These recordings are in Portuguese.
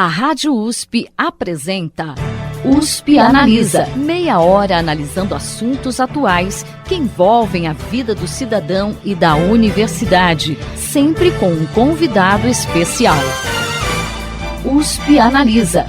A Rádio USP apresenta USP Analisa. Meia hora analisando assuntos atuais que envolvem a vida do cidadão e da universidade, sempre com um convidado especial. USP Analisa.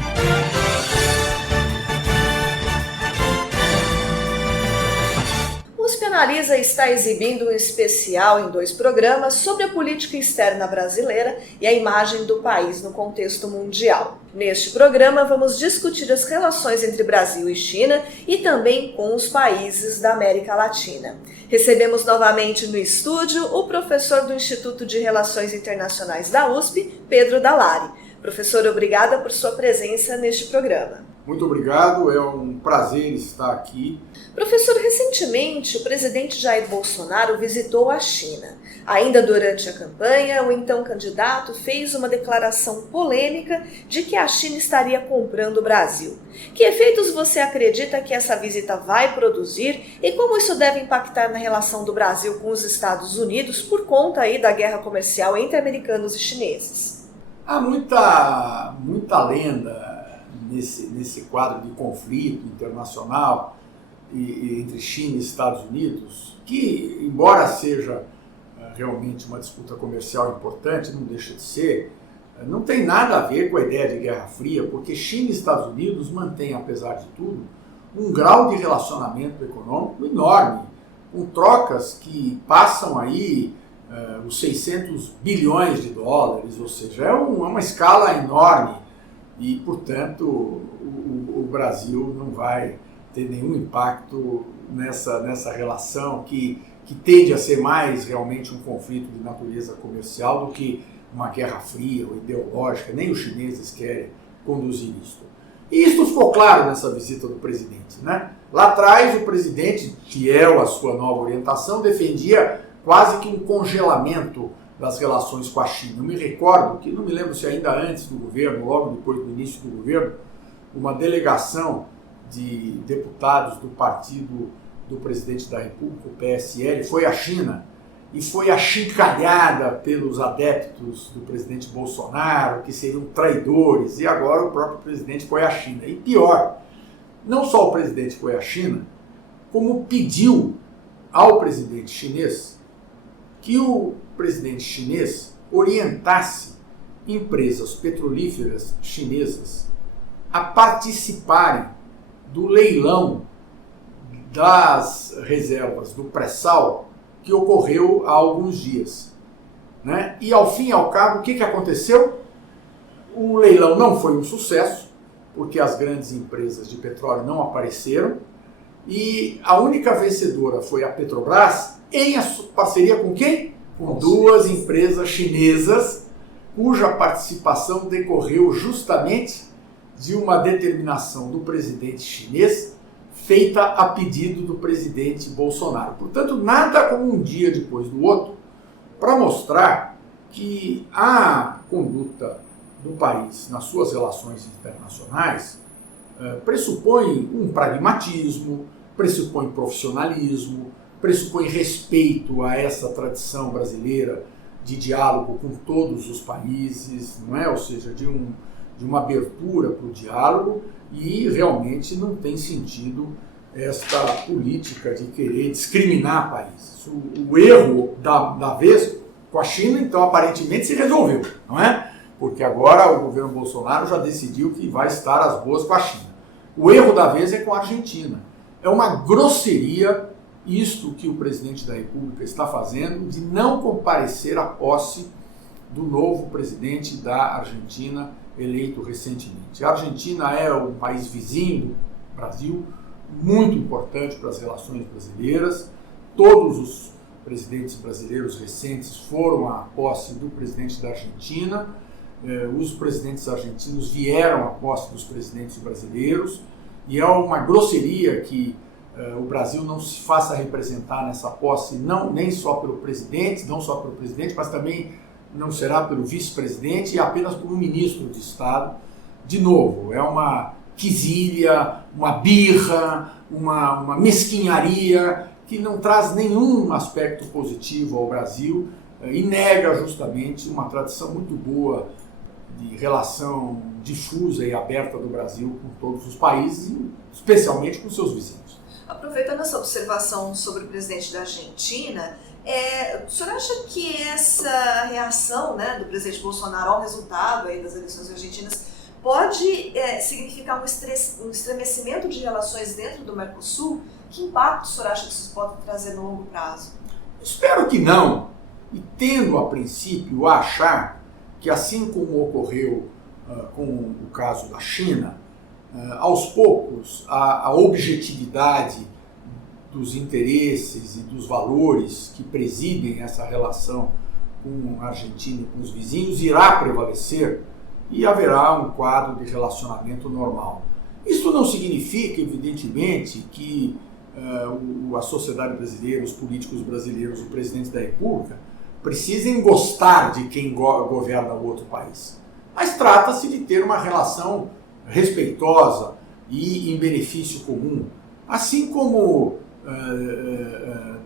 USP Analisa está exibindo um especial em 2 programas sobre a política externa brasileira e a imagem do país no contexto mundial. Neste programa, vamos discutir as relações entre Brasil e China e também com os países da América Latina. Recebemos novamente no estúdio o professor do Instituto de Relações Internacionais da USP, Pedro Dallari. Professor, obrigada por sua presença neste programa. Muito obrigado, é um prazer estar aqui. Professor, recentemente o presidente Jair Bolsonaro visitou a China. Ainda durante a campanha, o então candidato fez uma declaração polêmica de que a China estaria comprando o Brasil. Que efeitos você acredita que essa visita vai produzir e como isso deve impactar na relação do Brasil com os Estados Unidos por conta aí da guerra comercial entre americanos e chineses? Há muita lenda nesse quadro de conflito internacional entre China e Estados Unidos, que, embora seja realmente uma disputa comercial importante, não deixa de ser, não tem nada a ver com a ideia de Guerra Fria, porque China e Estados Unidos mantêm, apesar de tudo, um grau de relacionamento econômico enorme, com trocas que passam aí os 600 bilhões de dólares, ou seja, é uma escala enorme e, portanto, o Brasil não vai ter nenhum impacto nessa relação que tende a ser mais realmente um conflito de natureza comercial do que uma guerra fria ou ideológica. Nem os chineses querem conduzir isso. E isso ficou claro nessa visita do presidente, né? Lá atrás, o presidente, fiel à sua nova orientação, defendia quase que um congelamento das relações com a China. Eu me recordo que, não me lembro se ainda antes do governo, logo depois do início do governo, uma delegação de deputados do partido do presidente da República, o PSL, foi à China e foi achincalhada pelos adeptos do presidente Bolsonaro, que seriam traidores, e agora o próprio presidente foi à China. E pior, não só o presidente foi à China, como pediu ao presidente chinês que o presidente chinês orientasse empresas petrolíferas chinesas a participarem do leilão das reservas do pré-sal que ocorreu há alguns dias, né? E ao fim e ao cabo, o que aconteceu? O leilão não foi um sucesso, porque as grandes empresas de petróleo não apareceram, e a única vencedora foi a Petrobras, em parceria com quem? Com 2 empresas chinesas, cuja participação decorreu justamente de uma determinação do presidente chinês feita a pedido do presidente Bolsonaro. Portanto, nada como um dia depois do outro para mostrar que a conduta do país nas suas relações internacionais pressupõe um pragmatismo, pressupõe profissionalismo, pressupõe respeito a essa tradição brasileira de diálogo com todos os países, não é? Ou seja, de uma abertura para o diálogo, e realmente não tem sentido esta política de querer discriminar países. O erro da vez com a China, então, aparentemente se resolveu, não é? Porque agora o governo Bolsonaro já decidiu que vai estar às boas com a China. O erro da vez é com a Argentina. É uma grosseria isto que o presidente da República está fazendo, de não comparecer à posse do novo presidente da Argentina, eleito recentemente. A Argentina é um país vizinho do Brasil, muito importante para as relações brasileiras. Todos os presidentes brasileiros recentes foram à posse do presidente da Argentina. Os presidentes argentinos vieram à posse dos presidentes brasileiros, e é uma grosseria que o Brasil não se faça representar nessa posse, nem só pelo presidente, mas também não será pelo vice-presidente e apenas por um ministro de Estado. De novo, é uma quizília, uma birra, uma mesquinharia que não traz nenhum aspecto positivo ao Brasil e nega justamente uma tradição muito boa de relação difusa e aberta do Brasil com todos os países, especialmente com seus vizinhos. Aproveitando essa observação sobre o presidente da Argentina, o senhor acha que essa reação, né, do presidente Bolsonaro ao resultado aí das eleições argentinas pode significar um estremecimento de relações dentro do Mercosul? Que impacto o senhor acha que isso pode trazer no longo prazo? Espero que não, e tendo a princípio a achar que, assim como ocorreu com o caso da China, aos poucos a objetividade dos interesses e dos valores que presidem essa relação com a Argentina e com os vizinhos irá prevalecer e haverá um quadro de relacionamento normal. Isso não significa, evidentemente, que a sociedade brasileira, os políticos brasileiros, o presidente da República, precisem gostar de quem governa o outro país. Mas trata-se de ter uma relação respeitosa e em benefício comum. Assim como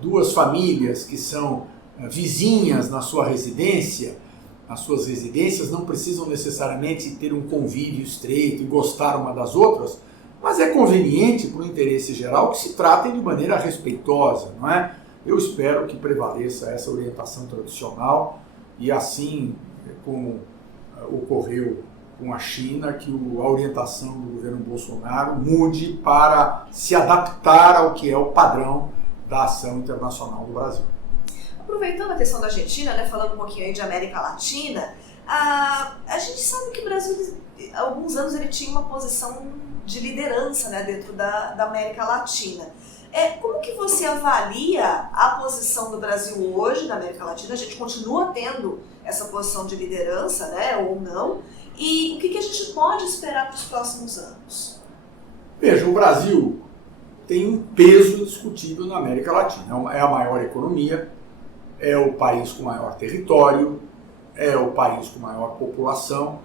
duas famílias que são vizinhas nas suas residências não precisam necessariamente ter um convívio estreito e gostar uma das outras, mas é conveniente para o interesse geral que se tratem de maneira respeitosa, não é? Eu espero que prevaleça essa orientação tradicional e assim como ocorreu com a China, que a orientação do governo Bolsonaro mude para se adaptar ao que é o padrão da ação internacional do Brasil. Aproveitando a questão da Argentina, né, falando um pouquinho aí de América Latina, a gente sabe que o Brasil, há alguns anos, ele tinha uma posição de liderança, né, dentro da América Latina. Como que você avalia a posição do Brasil hoje na América Latina? A gente continua tendo essa posição de liderança, né, ou não? E o que a gente pode esperar para os próximos anos? Veja, o Brasil tem um peso indiscutível na América Latina. É a maior economia, é o país com maior território, é o país com maior população.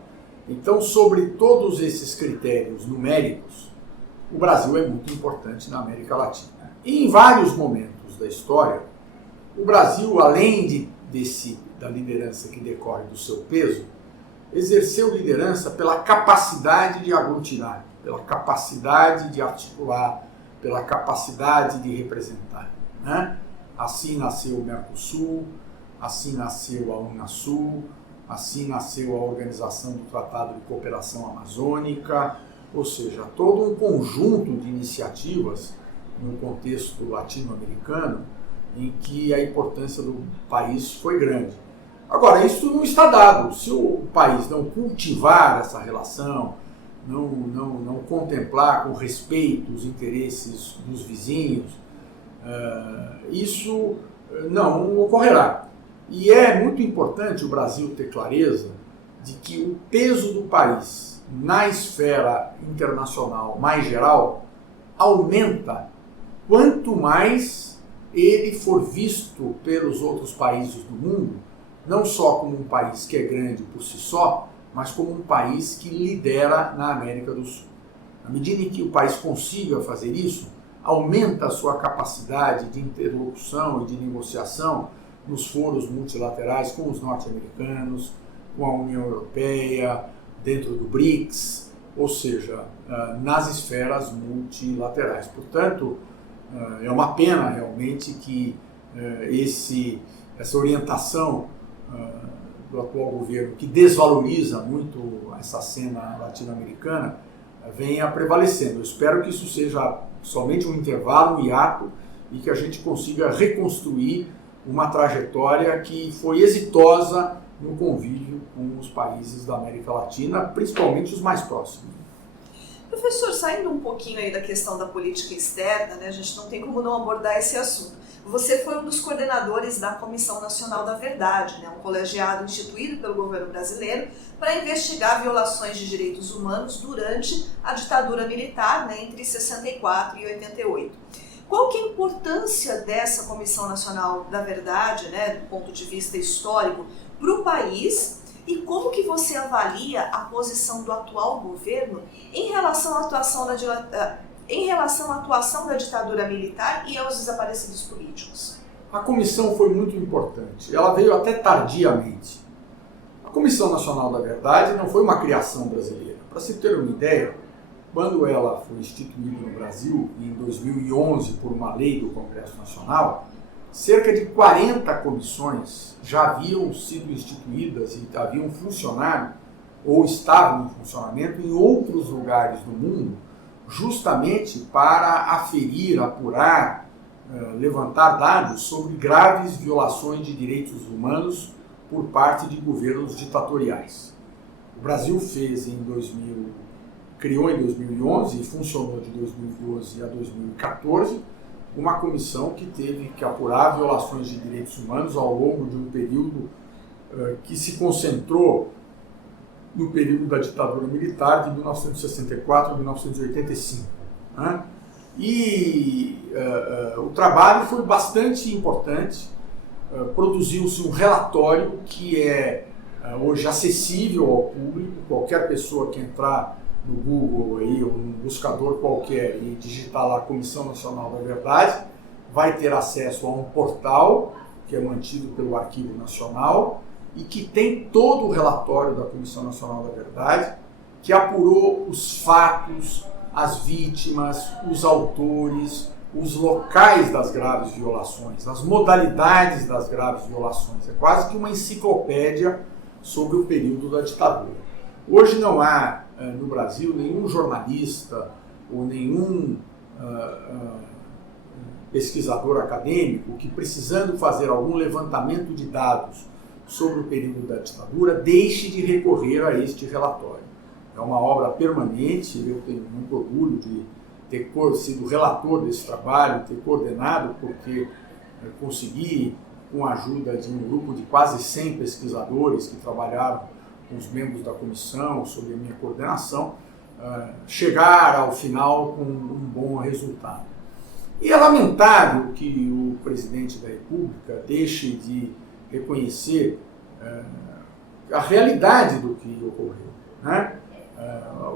Então, sobre todos esses critérios numéricos, o Brasil é muito importante na América Latina. E em vários momentos da história, o Brasil, além da liderança que decorre do seu peso, exerceu liderança pela capacidade de aglutinar, pela capacidade de articular, pela capacidade de representar, né? Assim nasceu o Mercosul, assim nasceu a Unasul, assim nasceu a Organização do Tratado de Cooperação Amazônica, ou seja, todo um conjunto de iniciativas no contexto latino-americano em que a importância do país foi grande. Agora, isso não está dado. Se o país não cultivar essa relação, não contemplar com respeito os interesses dos vizinhos, isso não ocorrerá. E é muito importante o Brasil ter clareza de que o peso do país na esfera internacional mais geral aumenta quanto mais ele for visto pelos outros países do mundo, não só como um país que é grande por si só, mas como um país que lidera na América do Sul. À medida em que o país consiga fazer isso, aumenta a sua capacidade de interlocução e de negociação nos foros multilaterais com os norte-americanos, com a União Europeia, dentro do BRICS, ou seja, nas esferas multilaterais. Portanto, é uma pena realmente que essa orientação do atual governo, que desvaloriza muito essa cena latino-americana, venha prevalecendo. Eu espero que isso seja somente um intervalo, um hiato, e que a gente consiga reconstruir uma trajetória que foi exitosa no convívio com os países da América Latina, principalmente os mais próximos. Professor, saindo um pouquinho aí da questão da política externa, né, a gente não tem como não abordar esse assunto. Você foi um dos coordenadores da Comissão Nacional da Verdade, né, um colegiado instituído pelo governo brasileiro para investigar violações de direitos humanos durante a ditadura militar, né, entre 64 e 88. Qual que é a importância dessa Comissão Nacional da Verdade, né, do ponto de vista histórico, para o país? E como que você avalia a posição do atual governo em relação à atuação da ditadura militar e aos desaparecidos políticos? A comissão foi muito importante. Ela veio até tardiamente. A Comissão Nacional da Verdade não foi uma criação brasileira. Para se ter uma ideia, quando ela foi instituída no Brasil, em 2011, por uma lei do Congresso Nacional, cerca de 40 comissões já haviam sido instituídas e haviam funcionado ou estavam em funcionamento em outros lugares do mundo, justamente para aferir, apurar, levantar dados sobre graves violações de direitos humanos por parte de governos ditatoriais. O Brasil criou em 2011 e funcionou de 2012 a 2014 uma comissão que teve que apurar violações de direitos humanos ao longo de um período que se concentrou no período da ditadura militar de 1964 a 1985. Né? O trabalho foi bastante importante. Produziu-se um relatório que é hoje acessível ao público. Qualquer pessoa que entrar no Google aí, ou num buscador qualquer e digitar lá Comissão Nacional da Verdade, vai ter acesso a um portal que é mantido pelo Arquivo Nacional e que tem todo o relatório da Comissão Nacional da Verdade, que apurou os fatos, as vítimas, os autores, os locais das graves violações, as modalidades das graves violações. É quase que uma enciclopédia sobre o período da ditadura. Hoje não há no Brasil nenhum jornalista ou nenhum pesquisador acadêmico que, precisando fazer algum levantamento de dados sobre o período da ditadura, deixe de recorrer a este relatório. É uma obra permanente. Eu tenho muito orgulho de ter sido relator desse trabalho, ter coordenado, porque consegui, com a ajuda de um grupo de quase 100 pesquisadores que trabalharam com os membros da comissão, sob a minha coordenação, chegar ao final com um bom resultado. E é lamentável que o presidente da República deixe de reconhecer a realidade do que ocorreu. Né?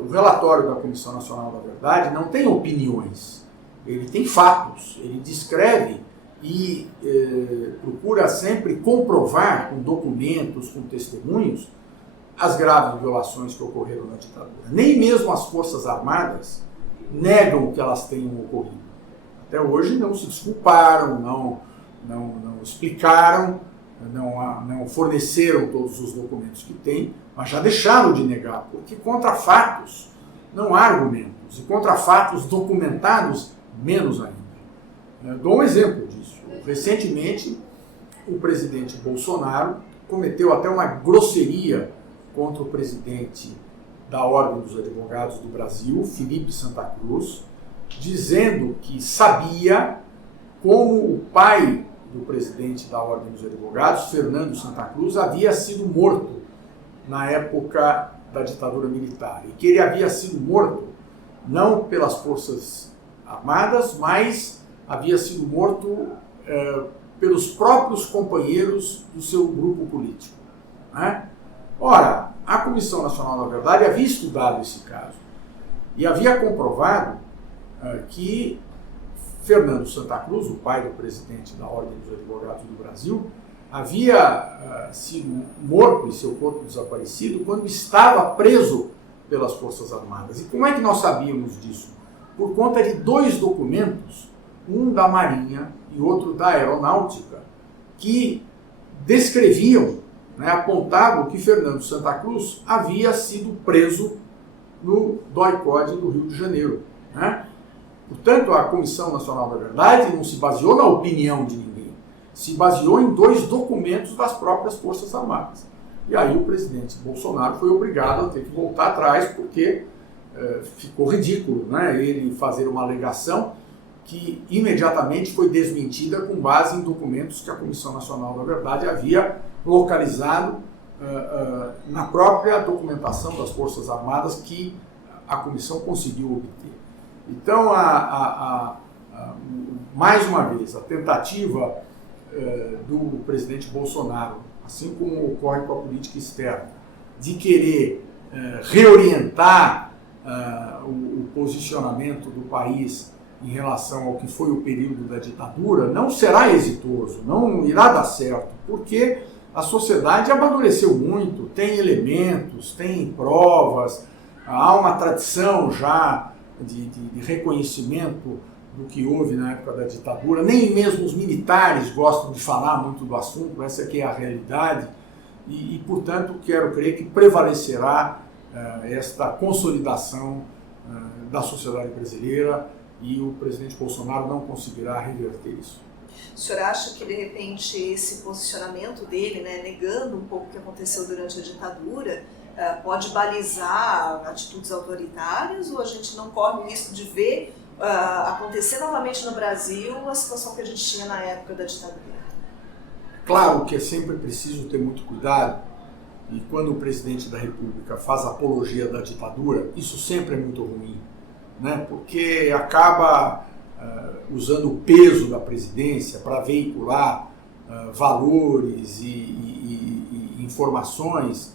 O relatório da Comissão Nacional da Verdade não tem opiniões, ele tem fatos, ele descreve e procura sempre comprovar com documentos, com testemunhos, as graves violações que ocorreram na ditadura. Nem mesmo as Forças Armadas negam que elas tenham ocorrido. Até hoje não se desculparam, não explicaram, não forneceram todos os documentos que têm, mas já deixaram de negar, porque contra fatos não há argumentos, e contra fatos documentados, menos ainda. Dou um exemplo disso. Recentemente, o presidente Bolsonaro cometeu até uma grosseria contra o presidente da Ordem dos Advogados do Brasil, Felipe Santa Cruz, dizendo que sabia como o pai do presidente da Ordem dos Advogados, Fernando Santa Cruz, havia sido morto na época da ditadura militar, e que ele havia sido morto não pelas Forças Armadas, mas havia sido morto pelos próprios companheiros do seu grupo político. Né? Ora, a Comissão Nacional da Verdade havia estudado esse caso e havia comprovado que Fernando Santa Cruz, o pai do presidente da Ordem dos Advogados do Brasil, havia sido morto e seu corpo desaparecido quando estava preso pelas Forças Armadas. E como é que nós sabíamos disso? Por conta de dois documentos, um da Marinha e outro da Aeronáutica, que descreviam, apontavam que Fernando Santa Cruz havia sido preso no DOI-CODE do Rio de Janeiro. Né? Portanto, a Comissão Nacional da Verdade não se baseou na opinião de ninguém, se baseou em dois documentos das próprias Forças Armadas. E aí o presidente Bolsonaro foi obrigado a ter que voltar atrás, porque ficou ridículo, ele fazer uma alegação que imediatamente foi desmentida com base em documentos que a Comissão Nacional da Verdade havia localizado na própria documentação das Forças Armadas que a comissão conseguiu obter. Então, mais uma vez, a tentativa do presidente Bolsonaro, assim como ocorre com a política externa, de querer reorientar o posicionamento do país em relação ao que foi o período da ditadura, não será exitoso, não irá dar certo, porque a sociedade amadureceu muito, tem elementos, tem provas, há uma tradição já de reconhecimento do que houve na época da ditadura. Nem mesmo os militares gostam de falar muito do assunto, essa aqui é a realidade, e portanto, quero crer que prevalecerá esta consolidação da sociedade brasileira e o presidente Bolsonaro não conseguirá reverter isso. O senhor acha que, de repente, esse posicionamento dele, né, negando um pouco o que aconteceu durante a ditadura, pode balizar atitudes autoritárias, ou a gente não corre o risco de ver acontecer novamente no Brasil a situação que a gente tinha na época da ditadura? Claro que é sempre preciso ter muito cuidado, e quando o presidente da República faz apologia da ditadura, isso sempre é muito ruim, né? Porque acaba usando o peso da presidência para veicular valores e informações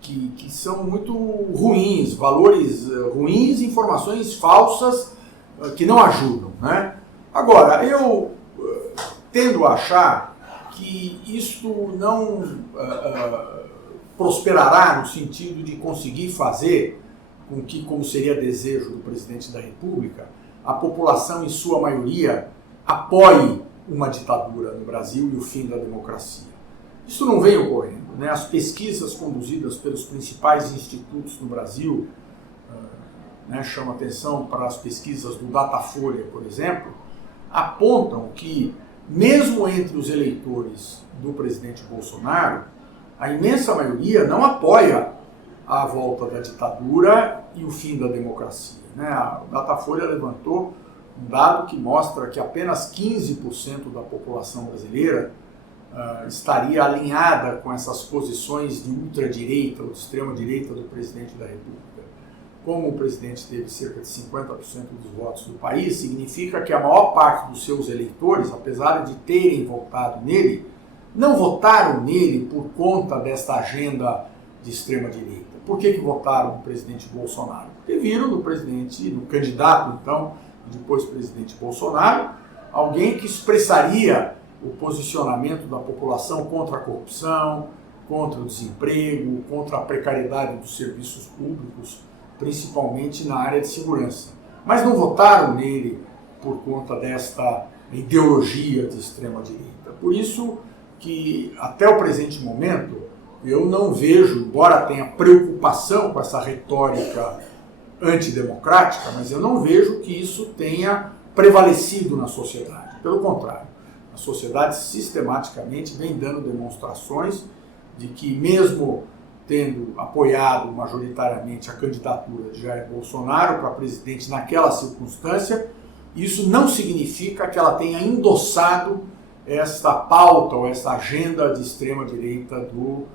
que são muito ruins, valores ruins e informações falsas que não ajudam, né? Agora, eu tendo a achar que isto não prosperará no sentido de conseguir fazer com que, como seria desejo do presidente da República, a população, em sua maioria, apoie uma ditadura no Brasil e o fim da democracia. Isso não vem ocorrendo, né? As pesquisas conduzidas pelos principais institutos no Brasil, chamo atenção para as pesquisas do Datafolha, por exemplo, apontam que, mesmo entre os eleitores do presidente Bolsonaro, a imensa maioria não apoia a volta da ditadura e o fim da democracia, né? A Datafolha levantou um dado que mostra que apenas 15% da população brasileira estaria alinhada com essas posições de ultradireita ou de extrema-direita do presidente da República. Como o presidente teve cerca de 50% dos votos do país, significa que a maior parte dos seus eleitores, apesar de terem votado nele, não votaram nele por conta desta agenda de extrema-direita. Por que votaram no presidente Bolsonaro? Porque viram no candidato, então, e depois presidente Bolsonaro, alguém que expressaria o posicionamento da população contra a corrupção, contra o desemprego, contra a precariedade dos serviços públicos, principalmente na área de segurança. Mas não votaram nele por conta desta ideologia de extrema-direita. Por isso que, até o presente momento, eu não vejo, embora tenha preocupação com essa retórica antidemocrática, mas eu não vejo que isso tenha prevalecido na sociedade. Pelo contrário, a sociedade sistematicamente vem dando demonstrações de que, mesmo tendo apoiado majoritariamente a candidatura de Jair Bolsonaro para presidente naquela circunstância, isso não significa que ela tenha endossado esta pauta ou essa agenda de extrema-direita do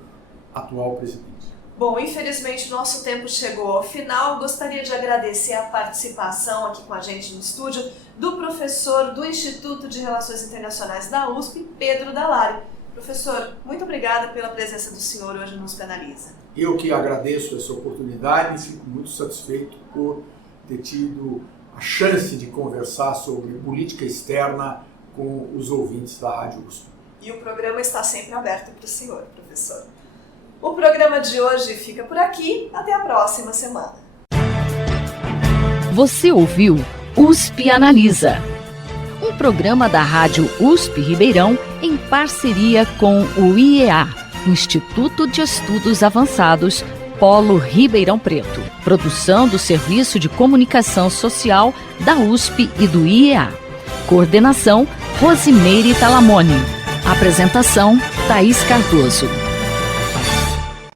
atual presidente. Bom, infelizmente nosso tempo chegou ao final. Gostaria de agradecer a participação aqui com a gente no estúdio do professor do Instituto de Relações Internacionais da USP, Pedro Dallari. Professor, muito obrigada pela presença do senhor hoje no USP Analisa. Eu que agradeço essa oportunidade e fico muito satisfeito por ter tido a chance de conversar sobre política externa com os ouvintes da Rádio USP. E o programa está sempre aberto para o senhor, professor. O programa de hoje fica por aqui. Até a próxima semana. Você ouviu USP Analisa, um programa da Rádio USP Ribeirão em parceria com o IEA, Instituto de Estudos Avançados, Polo Ribeirão Preto. Produção do Serviço de Comunicação Social da USP e do IEA. Coordenação, Rosimeire Talamone. Apresentação, Thaís Cardoso.